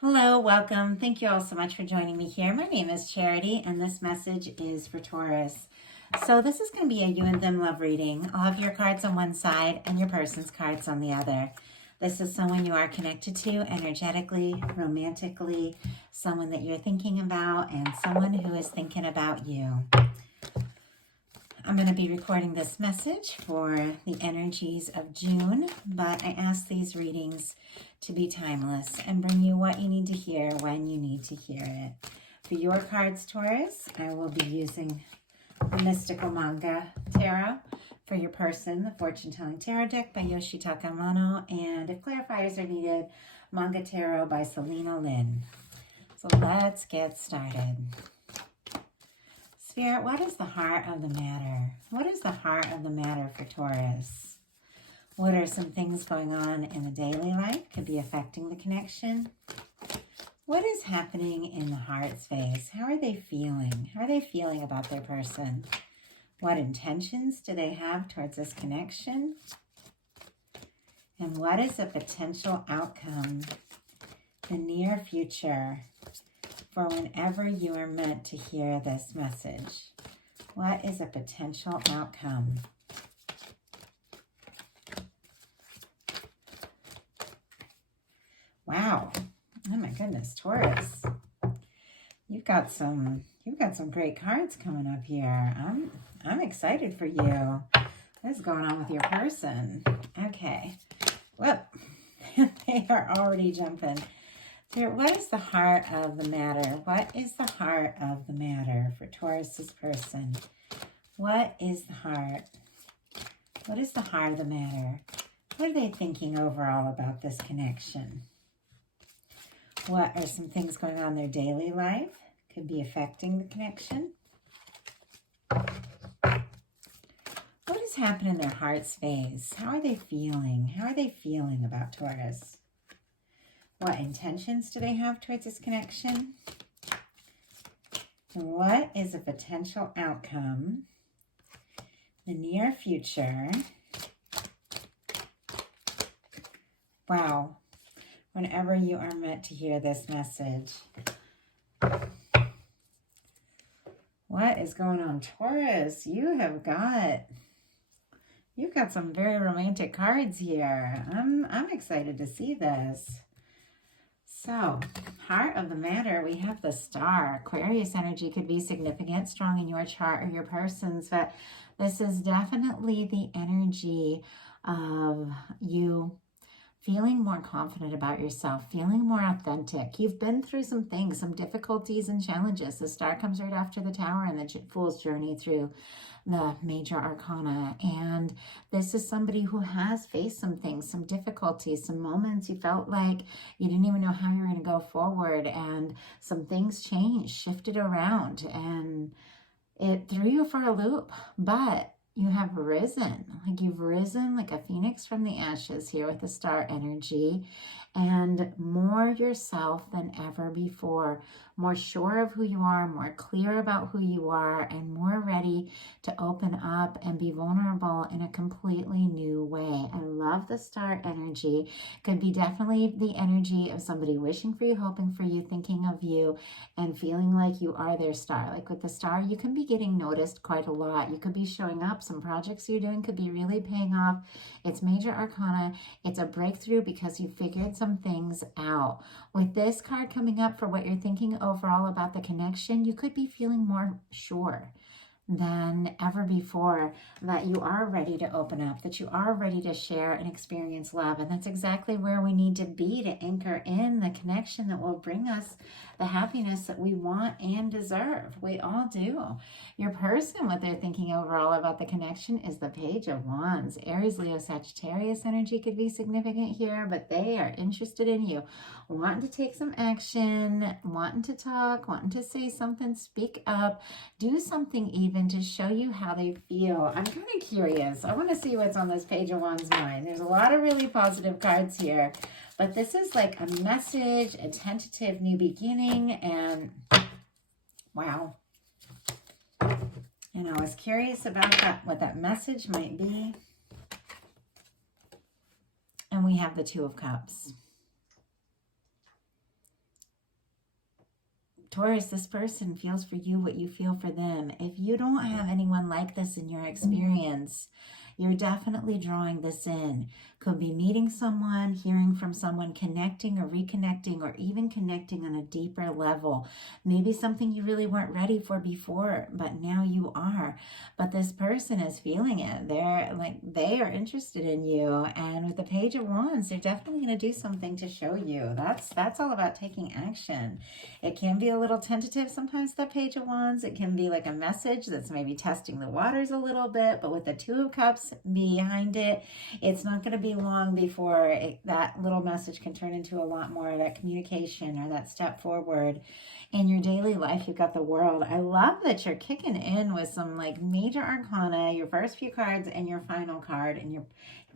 Hello, welcome. Thank you all so much for joining me here. My name is Charity, and this message is for Taurus. So this is going to be a you and them love reading. I'll have your cards on one side and your person's cards on the other. This is someone you are connected to energetically, romantically, someone that you're thinking about, and someone who is thinking about you. I'm going to be recording this message for the energies of June, but I ask these readings to be timeless and bring you what you need to hear when you need to hear it. For your cards, Taurus, I will be using the Mystical Manga Tarot. For your person, the Fortune Telling Tarot deck by Yoshitaka Amano, and if clarifiers are needed, Manga Tarot by Selena Lynn. So let's get started. Spirit, what is the heart of the matter? What is the heart of the matter for Taurus? What are some things going on in the daily life? Could be affecting the connection. What is happening in the heart space? How are they feeling? How are they feeling about their person? What intentions do they have towards this connection? And what is a potential outcome, the near future, for whenever you are meant to hear this message? What is a potential outcome? Wow. Oh my goodness, Taurus. You've got some great cards coming up here. I'm excited for you. What is going on with your person? Okay. Whoop. They are already jumping. What is the heart of the matter? What is the heart of the matter for Taurus's person? What is the heart? What is the heart of the matter? What are they thinking overall about this connection? What are some things going on in their daily life? Could be affecting the connection. What is happening in their heart space? How are they feeling? How are they feeling about Taurus? What intentions do they have towards this connection? And what is a potential outcome in the near future? Wow. Whenever you are meant to hear this message. What is going on, Taurus? You've got some very romantic cards here. I'm excited to see this. So, heart of the matter, we have the Star. Aquarius energy could be significant, strong in your chart or your person's, but this is definitely the energy of you feeling more confident about yourself, feeling more authentic. You've been through some things, some difficulties and challenges. The Star comes right after the Tower and the Fool's journey through the major arcana. And this is somebody who has faced some things, some difficulties, some moments you felt like you didn't even know how you were going to go forward. And some things changed, shifted around, and it threw you for a loop. But you have risen, like you've risen like a phoenix from the ashes here with the Star energy, and more yourself than ever before, more sure of who you are, more clear about who you are, and more ready to open up and be vulnerable in a completely new way. I love the Star energy. Could be definitely the energy of somebody wishing for you, hoping for you, thinking of you, and feeling like you are their star. Like with the Star, you can be getting noticed quite a lot. You could be showing up. Some projects you're doing could be really paying off. It's major arcana. It's a breakthrough because you figured some things out. With this card coming up for what you're thinking overall about the connection, you could be feeling more sure than ever before that you are ready to open up, that you are ready to share and experience love. And that's exactly where we need to be to anchor in the connection that will bring us the happiness that we want and deserve. We all do. Your person, what they're thinking overall about the connection is the Page of Wands. Aries, Leo, Sagittarius energy could be significant here, but they are interested in you, wanting to take some action, wanting to talk, wanting to say something, speak up, do something even to show you how they feel. I'm kind of curious. I want to see what's on this Page of Wands mind. There's a lot of really positive cards here, but this is like a message, a tentative new beginning, and wow. And I was curious about that, what that message might be. And we have the Two of Cups. Taurus, this person feels for you what you feel for them. If you don't have anyone like this in your experience, you're definitely drawing this in. Could be meeting someone, hearing from someone, connecting or reconnecting, or even connecting on a deeper level. Maybe something you really weren't ready for before, but now you are. But this person is feeling it. They are interested in you. And with the Page of Wands, they're definitely going to do something to show you. That's all about taking action. It can be a little tentative sometimes, the Page of Wands. It can be like a message that's maybe testing the waters a little bit, but with the Two of Cups behind it, it's not going to be long before that little message can turn into a lot more of that communication or that step forward. In your daily life, you've got the World. I love that you're kicking in with some like major arcana, your first few cards and your final card, and your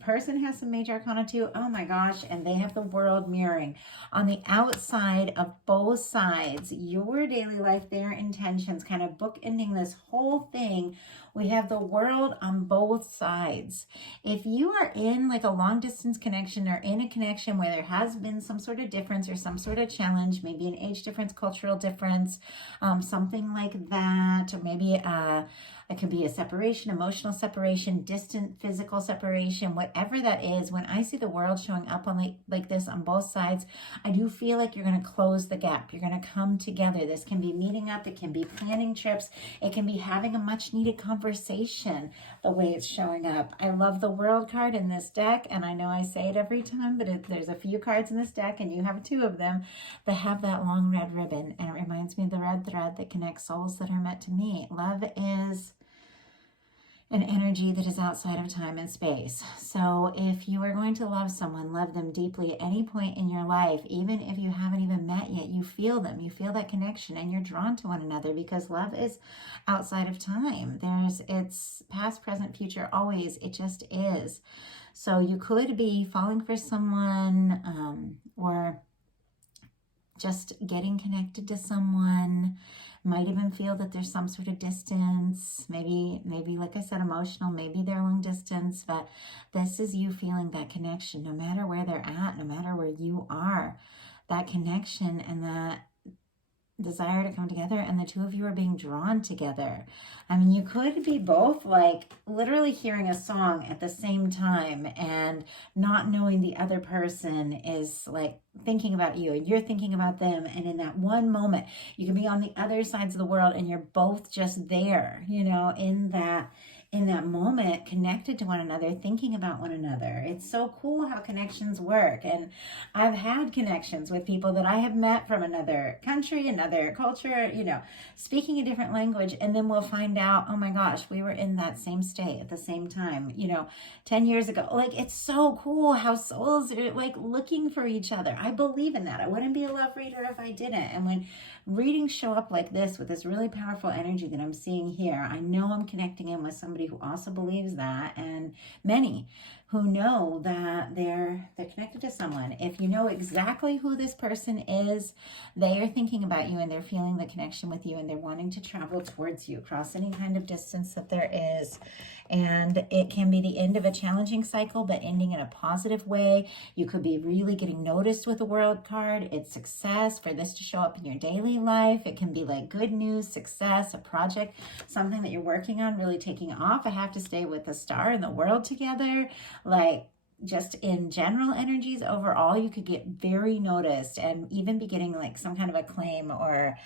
person has some major arcana too. Oh my gosh. And they have the World mirroring on the outside of both sides, your daily life, their intentions, kind of bookending this whole thing. We have the World on both sides. If you are in like a long distance connection or in a connection where there has been some sort of difference or some sort of challenge, maybe an age difference, cultural difference, something like that, or maybe it could be a separation, emotional separation, distant physical separation, whatever that is. When I see the World showing up on like this on both sides, I do feel like you're going to close the gap. You're going to come together. This can be meeting up. It can be planning trips. It can be having a much needed conversation, the way it's showing up. I love the World card in this deck, and I know I say it every time, but there's a few cards in this deck, and you have two of them that have that long red ribbon, and it reminds me of the red thread that connects souls that are meant to meet. Love is an energy that is outside of time and space. So if you are going to love someone, love them deeply at any point in your life, even if you haven't even met yet, you feel them, you feel that connection, and you're drawn to one another because love is outside of time. It's past, present, future, always. It just is. So you could be falling for someone, or just getting connected to someone. Might even feel that there's some sort of distance, maybe like I said, emotional, maybe they're long distance, but this is you feeling that connection, no matter where they're at, no matter where you are, that connection and that desire to come together, and the two of you are being drawn together. I mean, you could be both like literally hearing a song at the same time and not knowing the other person is like thinking about you and you're thinking about them, and in that one moment you can be on the other sides of the world and you're both just there, you know, in that moment, connected to one another, thinking about one another. It's so cool how connections work. And I've had connections with people that I have met from another country, another culture, you know, speaking a different language. And then we'll find out, oh my gosh, we were in that same state at the same time, you know, 10 years ago. Like, it's so cool how souls are like looking for each other. I believe in that. I wouldn't be a love reader if I didn't. And when readings show up like this with this really powerful energy that I'm seeing here, I know I'm connecting in with somebody who also believes that, and many who know that they're connected to someone. If you know exactly who this person is, they are thinking about you and they're feeling the connection with you and they're wanting to travel towards you across any kind of distance that there is. And it can be the end of a challenging cycle, but ending in a positive way. You could be really getting noticed with a World card. It's success for this to show up in your daily life. It can be like good news, success, a project, something that you're working on really taking off. I have to stay with the Star and the World together. Like, just in general energies overall, you could get very noticed and even be getting like some kind of acclaim or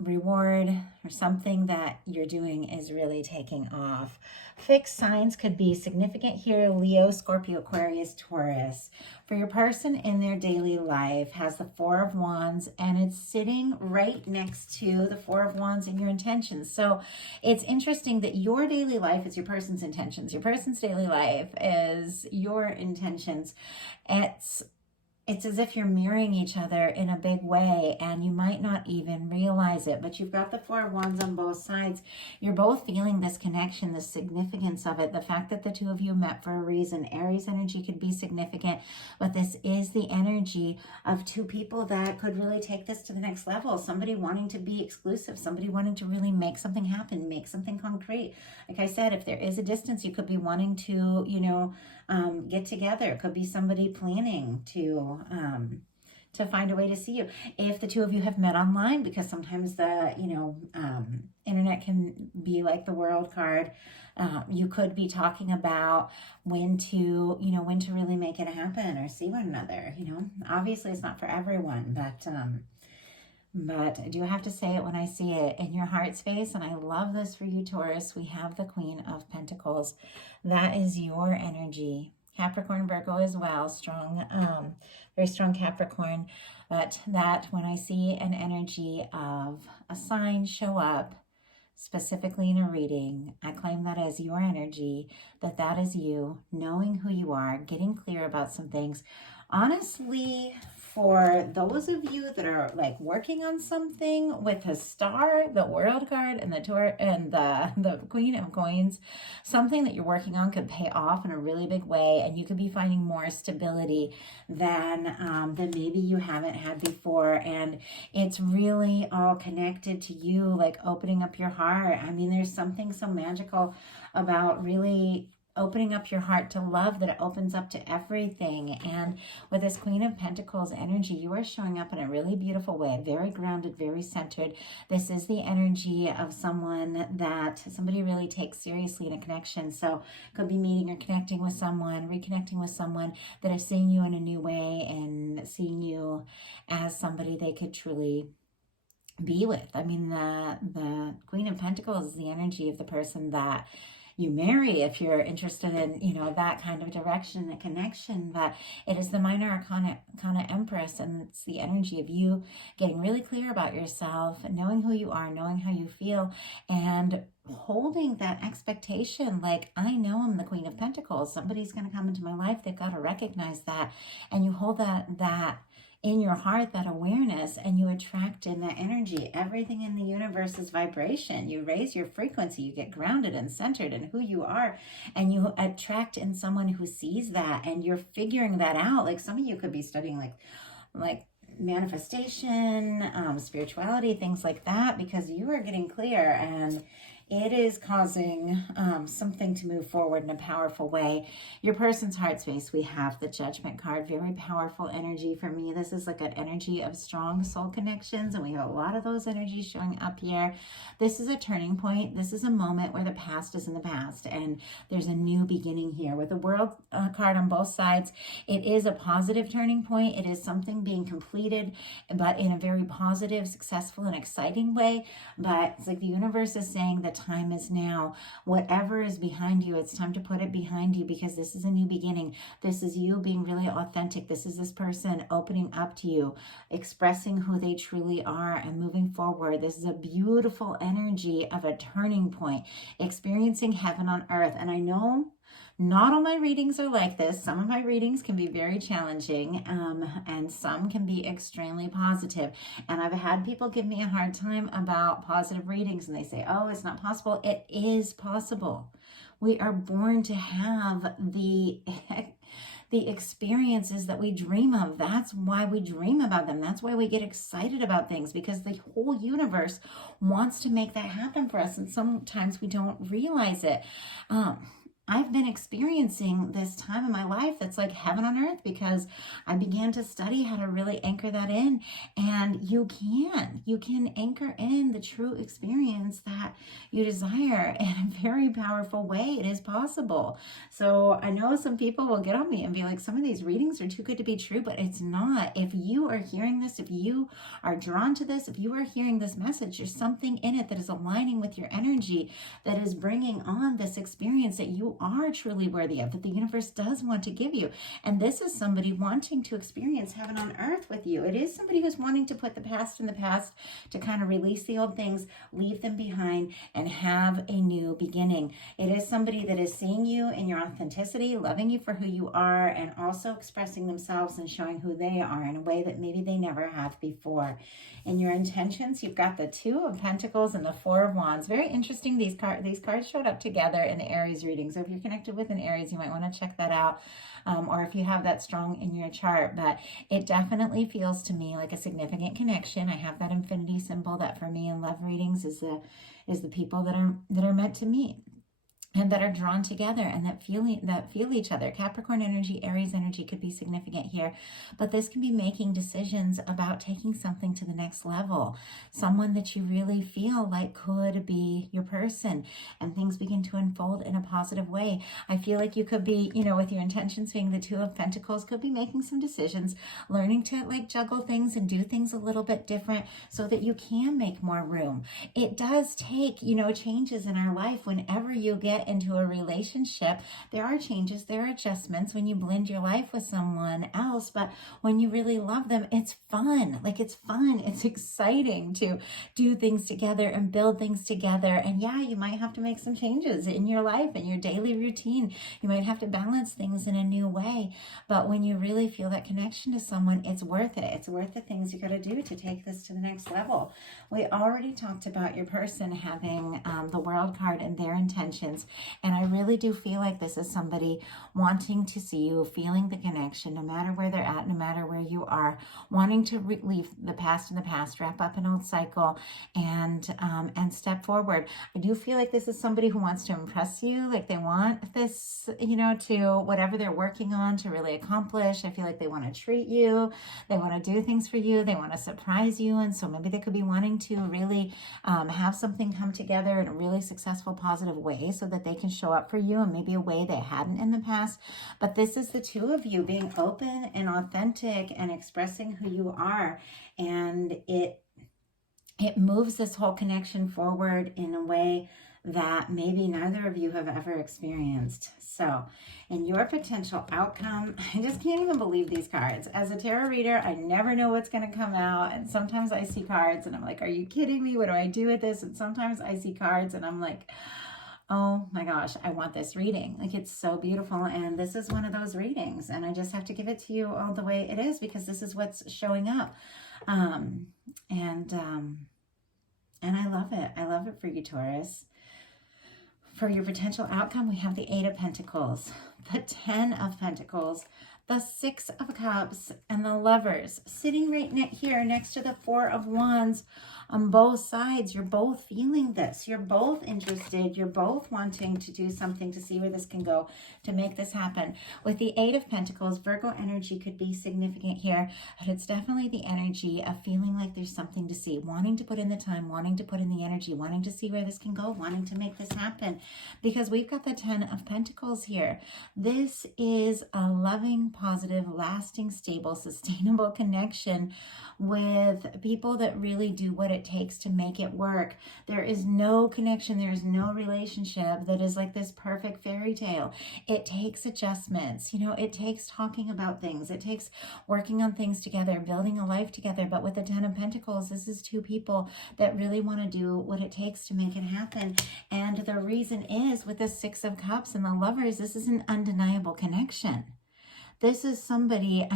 reward, or something that you're doing is really taking off. Fixed signs could be significant here: Leo, Scorpio, Aquarius, Taurus. For your person in their daily life has the Four of Wands, and it's sitting right next to the Four of Wands in your intentions. So it's interesting that your daily life is your person's intentions. Your person's daily life is your intentions. It's as if you're mirroring each other in a big way, and you might not even realize it, but you've got the Four of Wands on both sides. You're both feeling this connection, the significance of it, the fact that the two of you met for a reason. Aries energy could be significant, but this is the energy of two people that could really take this to the next level. Somebody wanting to be exclusive, somebody wanting to really make something happen, make something concrete. Like I said, if there is a distance, you could be wanting to, you know, get together. It could be somebody planning to find a way to see you. If the two of you have met online, because sometimes the, internet can be like the world card, you could be talking about when to really make it happen or see one another. Obviously it's not for everyone, but I do have to say it when I see it in your heart space. And I love this for you, Taurus. We have the Queen of Pentacles. That is your energy. Capricorn, Virgo as well, strong, very strong Capricorn. But that when I see an energy of a sign show up, specifically in a reading, I claim that as your energy, that is you, knowing who you are, getting clear about some things. Honestly, for those of you that are like working on something with the star, the world card, and the Queen of Coins, something that you're working on could pay off in a really big way, and you could be finding more stability than maybe you haven't had before. And it's really all connected to you, like opening up your heart. I mean, there's something so magical about really opening up your heart to love, that it opens up to everything. And with this Queen of Pentacles energy, you are showing up in a really beautiful way, very grounded, very centered. This is the energy of someone that somebody really takes seriously in a connection. So could be meeting or connecting with someone, reconnecting with someone that is seeing you in a new way and seeing you as somebody they could truly be with. I mean, the Queen of Pentacles is the energy of the person that you marry, if you're interested in, that kind of direction, the connection. But it is the minor arcana Empress, and it's the energy of you getting really clear about yourself, knowing who you are, knowing how you feel, and holding that expectation, like, I know I'm the Queen of Pentacles. Somebody's going to come into my life. They've got to recognize that. And you hold that in your heart, that awareness, and you attract in that energy. Everything in the universe is vibration. You raise your frequency, you get grounded and centered in who you are, and you attract in someone who sees that, and you're figuring that out. Like, some of you could be studying like manifestation, spirituality, things like that, because you are getting clear, and it is causing something to move forward in a powerful way. Your person's heart space, we have the Judgment card. Very powerful energy for me. This is like an energy of strong soul connections, and we have a lot of those energies showing up here. This is a turning point. This is a moment where the past is in the past, and there's a new beginning here. With the World card on both sides, it is a positive turning point. It is something being completed, but in a very positive, successful, and exciting way. But it's like the universe is saying that time is now. Whatever is behind you, it's time to put it behind you, because this is a new beginning. This is you being really authentic. This is this person opening up to you, expressing who they truly are, and moving forward. This is a beautiful energy of a turning point, experiencing heaven on earth. And I know not all my readings are like this. Some of my readings can be very challenging, and some can be extremely positive. And I've had people give me a hard time about positive readings, and they say, oh, it's not possible. It is possible. We are born to have the experiences that we dream of. That's why we dream about them. That's why we get excited about things, because the whole universe wants to make that happen for us. And sometimes we don't realize it. I've been experiencing this time in my life that's like heaven on earth, because I began to study how to really anchor that in. And you can anchor in the true experience that you desire in a very powerful way. It is possible. So I know some people will get on me and be like, some of these readings are too good to be true, but it's not. If you are hearing this, if you are drawn to this, if you are hearing this message, there's something in it that is aligning with your energy, that is bringing on this experience that you are truly worthy of, that the universe does want to give you. And this is somebody wanting to experience heaven on earth with you. It is somebody who's wanting to put the past in the past, to kind of release the old things, leave them behind, and have a new beginning. It is somebody that is seeing you in your authenticity, loving you for who you are, and also expressing themselves and showing who they are in a way that maybe they never have before. In your intentions, you've got the Two of Pentacles and the Four of Wands. Very interesting. These cards showed up together in the Aries reading. So if you're connected with an Aries, you might want to check that out. Or if you have that strong in your chart. But it definitely feels to me like a significant connection. I have that infinity symbol that for me in love readings is the people that are meant to meet. and that are drawn together and that feel each other. Capricorn energy, Aries energy could be significant here, but this can be making decisions about taking something to the next level. Someone that you really feel like could be your person, and things begin to unfold in a positive way. I feel like you could be, with your intentions being the Two of Pentacles, could be making some decisions, learning to like juggle things and do things a little bit different so that you can make more room. It does take, changes in our life. Whenever you get into a relationship, there are changes, there are adjustments when you blend your life with someone else, but when you really love them, it's fun. Like, it's fun, it's exciting to do things together and build things together. And yeah, you might have to make some changes in your life and your daily routine. You might have to balance things in a new way, but when you really feel that connection to someone, it's worth it. It's worth the things you got to do to take this to the next level. We already talked about your person having the World card and their intentions, and I really do feel like this is somebody wanting to see you, feeling the connection, no matter where they're at, no matter where you are, wanting to leave the past in the past, wrap up an old cycle, and step forward. I do feel like this is somebody who wants to impress you, like they want this, to whatever they're working on to really accomplish. I feel like they want to treat you, they want to do things for you, they want to surprise you, and so maybe they could be wanting to really have something come together in a really successful, positive way so that they can show up for you in maybe a way they hadn't in the past. But this is the two of you being open and authentic and expressing who you are, and it moves this whole connection forward in a way that maybe neither of you have ever experienced. So, in your potential outcome, I just can't even believe these cards. As a tarot reader, I never know what's going to come out. And sometimes I see cards and I'm like, are you kidding me? What do I do with this? And sometimes I see cards and I'm like, oh my gosh, I want this reading. Like, it's so beautiful. And this is one of those readings. And I just have to give it to you all the way it is because this is what's showing up. And I love it. I love it for you, Taurus. For your potential outcome, we have the Eight of Pentacles, the Ten of Pentacles, the Six of Cups, and the Lovers sitting right here next to the Four of Wands. On both sides, you're both feeling this. You're both interested. You're both wanting to do something to see where this can go, to make this happen. With the Eight of Pentacles, Virgo energy could be significant here, but it's definitely the energy of feeling like there's something to see, wanting to put in the time, wanting to put in the energy, wanting to see where this can go, wanting to make this happen, because we've got the Ten of Pentacles here. This is a loving, positive, lasting, stable, sustainable connection with people that really do what it takes to make it work. There is no connection, there is no relationship that is like this perfect fairy tale. It takes adjustments, it takes talking about things, it takes working on things together, building a life together. But with the Ten of Pentacles, this is two people that really want to do what it takes to make it happen. And the reason is, with the Six of Cups and the Lovers, this is an undeniable connection. This is somebody,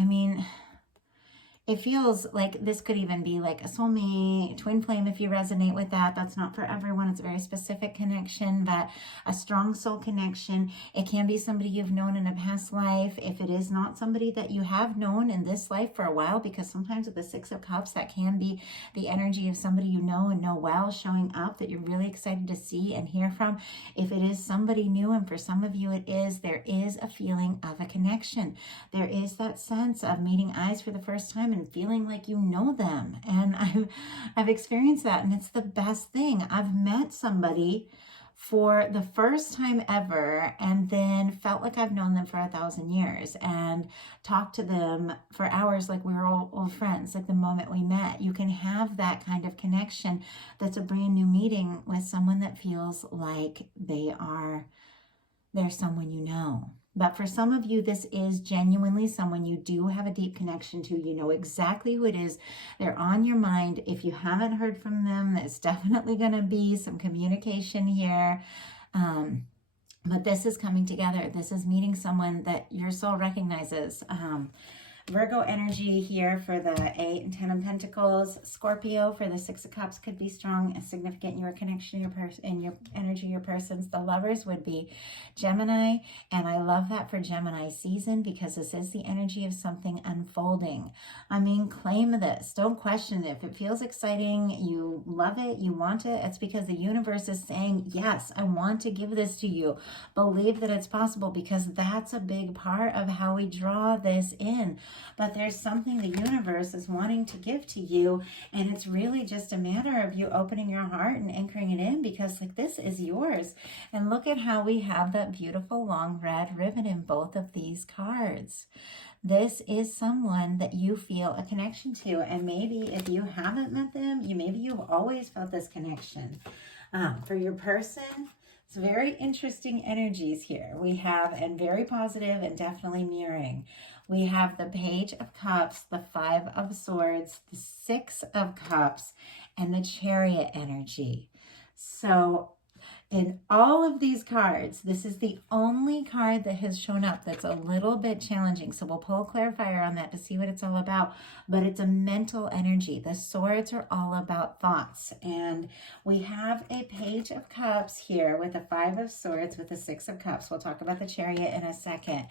it feels like this could even be like a soulmate, twin flame, if you resonate with that. That's not for everyone. It's a very specific connection, but a strong soul connection. It can be somebody you've known in a past life. If it is not somebody that you have known in this life for a while, because sometimes with the Six of Cups, that can be the energy of somebody you know and know well showing up that you're really excited to see and hear from. If it is somebody new, and for some of you it is, there is a feeling of a connection. There is that sense of meeting eyes for the first time and feeling like you know them. And I've experienced that, and it's the best thing. I've met somebody for the first time ever and then felt like I've known them for 1,000 years and talked to them for hours like we were old friends, like the moment we met. You can have that kind of connection that's a brand new meeting with someone that feels like they're someone you know. But for some of you, this is genuinely someone you do have a deep connection to. You know exactly who it is. They're on your mind. If you haven't heard from them, there's definitely going to be some communication here. But this is coming together. This is meeting someone that your soul recognizes. Virgo energy here for the 8 and 10 of Pentacles. Scorpio for the 6 of Cups could be strong and significant in your connection, your person, in your energy, your persons. The Lovers would be Gemini, and I love that for Gemini season because this is the energy of something unfolding. I mean, claim this. Don't question it. If it feels exciting, you love it, you want it, it's because the universe is saying, yes, I want to give this to you. Believe that it's possible, because that's a big part of how we draw this in. But there's something the universe is wanting to give to you, and it's really just a matter of you opening your heart and anchoring it in, because like this is yours. And look at how we have that beautiful long red ribbon in both of these cards. This is someone that you feel a connection to, and maybe if you haven't met them, maybe you've always felt this connection. For your person, it's very interesting energies here. We have, and very positive and definitely mirroring. We have the Page of Cups, the 5 of Swords, the 6 of Cups, and the Chariot energy. So in all of these cards, this is the only card that has shown up that's a little bit challenging. So we'll pull a clarifier on that to see what it's all about. But it's a mental energy. The swords are all about thoughts. And we have a Page of Cups here with a 5 of Swords with a 6 of Cups. We'll talk about the Chariot in a second.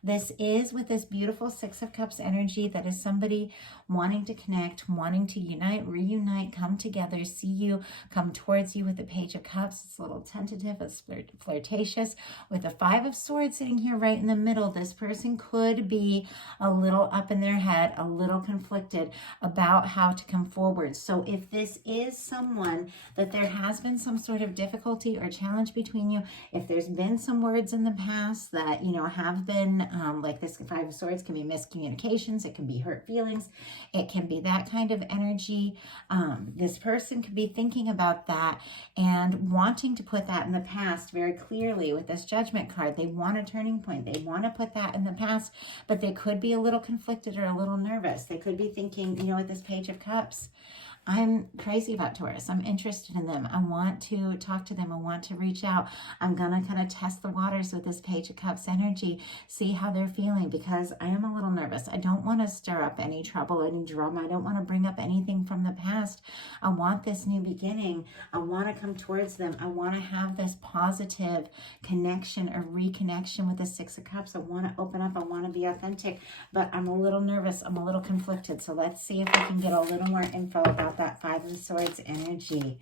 This is with this beautiful 6 of Cups energy that is somebody wanting to connect, wanting to unite, reunite, come together, see you, come towards you with the Page of Cups. It's a little tentative, it's flirtatious. With the 5 of Swords sitting here right in the middle, this person could be a little up in their head, a little conflicted about how to come forward. So if this is someone that there has been some sort of difficulty or challenge between you, if there's been some words in the past that, have been like this 5 of Swords can be miscommunications, it can be hurt feelings, it can be that kind of energy. This person could be thinking about that and wanting to put that in the past very clearly with this Judgment card. They want a turning point. They want to put that in the past, but they could be a little conflicted or a little nervous. They could be thinking, with this Page of Cups, I'm crazy about Taurus. I'm interested in them. I want to talk to them. I want to reach out. I'm going to kind of test the waters with this Page of Cups energy, see how they're feeling, because I am a little nervous. I don't want to stir up any trouble, any drama. I don't want to bring up anything from the past. I want this new beginning. I want to come towards them. I want to have this positive connection or reconnection with the 6 of Cups. I want to open up. I want to be authentic, but I'm a little nervous. I'm a little conflicted. So let's see if we can get a little more info about that 5 of Swords energy.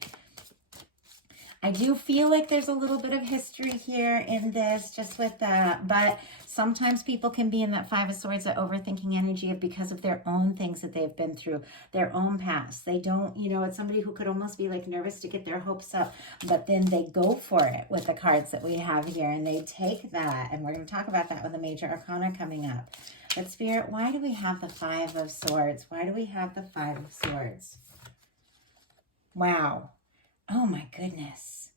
I do feel like there's a little bit of history here in this, just with that, but sometimes people can be in that 5 of Swords, that overthinking energy of because of their own things that they've been through, their own past. They don't, it's somebody who could almost be like nervous to get their hopes up, but then they go for it with the cards that we have here, and they take that, and we're going to talk about that with the Major Arcana coming up. But Spirit, why do we have the 5 of Swords? Why do we have the 5 of Swords? Wow. Oh my goodness.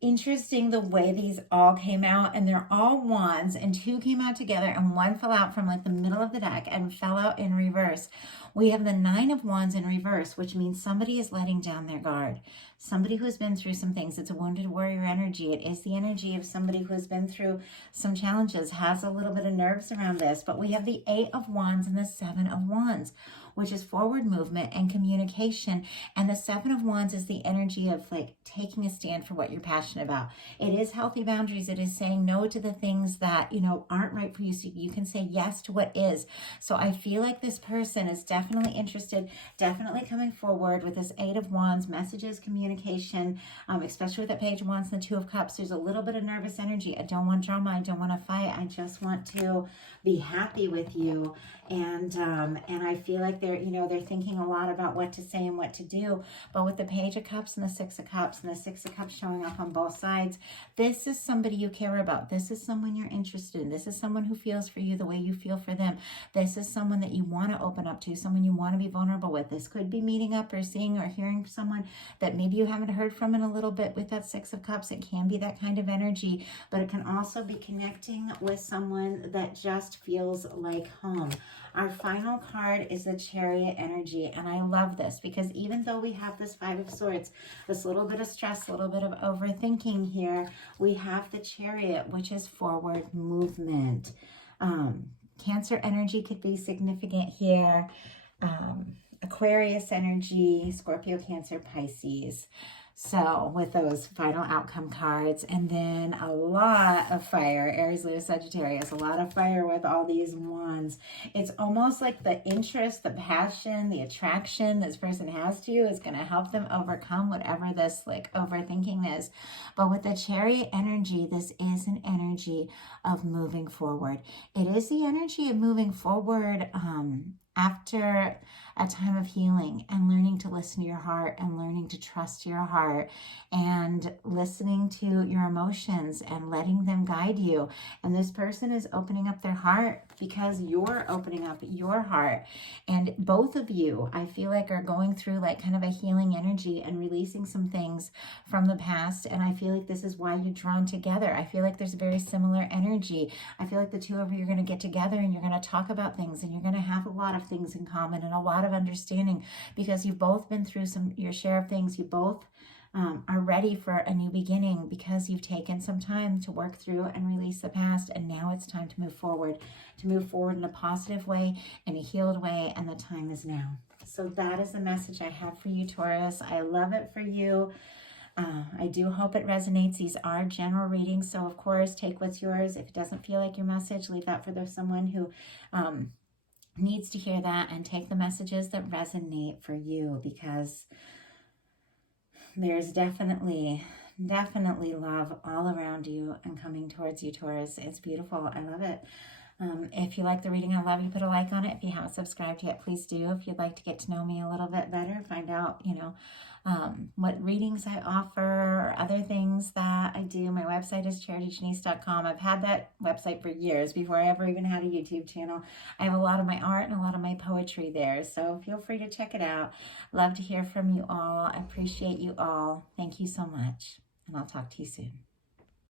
Interesting the way these all came out, and they're all wands, and 2 came out together and 1 fell out from like the middle of the deck and fell out in reverse. We have the 9 of Wands in reverse, which means somebody is letting down their guard. Somebody who's been through some things. It's a wounded warrior energy. It is the energy of somebody who has been through some challenges, has a little bit of nerves around this. But we have the 8 of Wands and the 7 of Wands, which is forward movement and communication. And the 7 of Wands is the energy of like taking a stand for what you're passionate about. It is healthy boundaries. It is saying no to the things that, aren't right for you, so you can say yes to what is. So I feel like this person is definitely interested, definitely coming forward with this 8 of Wands, messages, communication, especially with the Page of Wands and the 2 of Cups. There's a little bit of nervous energy. I don't want drama. I don't want to fight. I just want to be happy with you. And I feel like they're thinking a lot about what to say and what to do. But with the Page of Cups and the 6 of Cups and the 6 of Cups showing up on both sides, this is somebody you care about. This is someone you're interested in. This is someone who feels for you the way you feel for them. This is someone that you want to open up to, someone you want to be vulnerable with. This could be meeting up or seeing or hearing someone that maybe you haven't heard from in a little bit with that 6 of Cups. It can be that kind of energy, but it can also be connecting with someone that just feels like home. Our final card is the Chariot energy, and I love this because even though we have this 5 of Swords, this little bit of stress, a little bit of overthinking here, we have the Chariot, which is forward movement. Cancer energy could be significant here. Aquarius energy, Scorpio, Cancer, Pisces. So with those final outcome cards, and then a lot of fire, Aries, Leo, Sagittarius, a lot of fire with all these wands. It's almost like the interest, the passion, the attraction this person has to you is going to help them overcome whatever this like overthinking is. But with the Chariot energy, this is an energy of moving forward. It is the energy of moving forward after a time of healing and learning to listen to your heart and learning to trust your heart and listening to your emotions and letting them guide you. And this person is opening up their heart because you're opening up your heart. And both of you, I feel like, are going through like kind of a healing energy and releasing some things from the past. And I feel like this is why you're drawn together. I feel like there's a very similar energy. I feel like the two of you are going to get together and you're going to talk about things and you're going to have a lot of things in common and a lot of understanding because you've both been through your share of things. You both are ready for a new beginning because you've taken some time to work through and release the past, and now it's time to move forward in a positive way, in a healed way, and the time is now. So that is the message I have for you, Taurus. I love it for you. I do hope it resonates. These are general readings, so of course, take what's yours. If it doesn't feel like your message, leave that for someone who needs to hear that, and take the messages that resonate for you, because there's definitely love all around you and coming towards you, Taurus. It's beautiful. I love it. If you like the reading, I'd love you to put a like on it. If you haven't subscribed yet, please do. If you'd like to get to know me a little bit better, find out, what readings I offer or other things that I do, my website is charityjanice.com. I've had that website for years before I ever even had a YouTube channel. I have a lot of my art and a lot of my poetry there, so feel free to check it out. Love to hear from you all. I appreciate you all. Thank you so much, and I'll talk to you soon.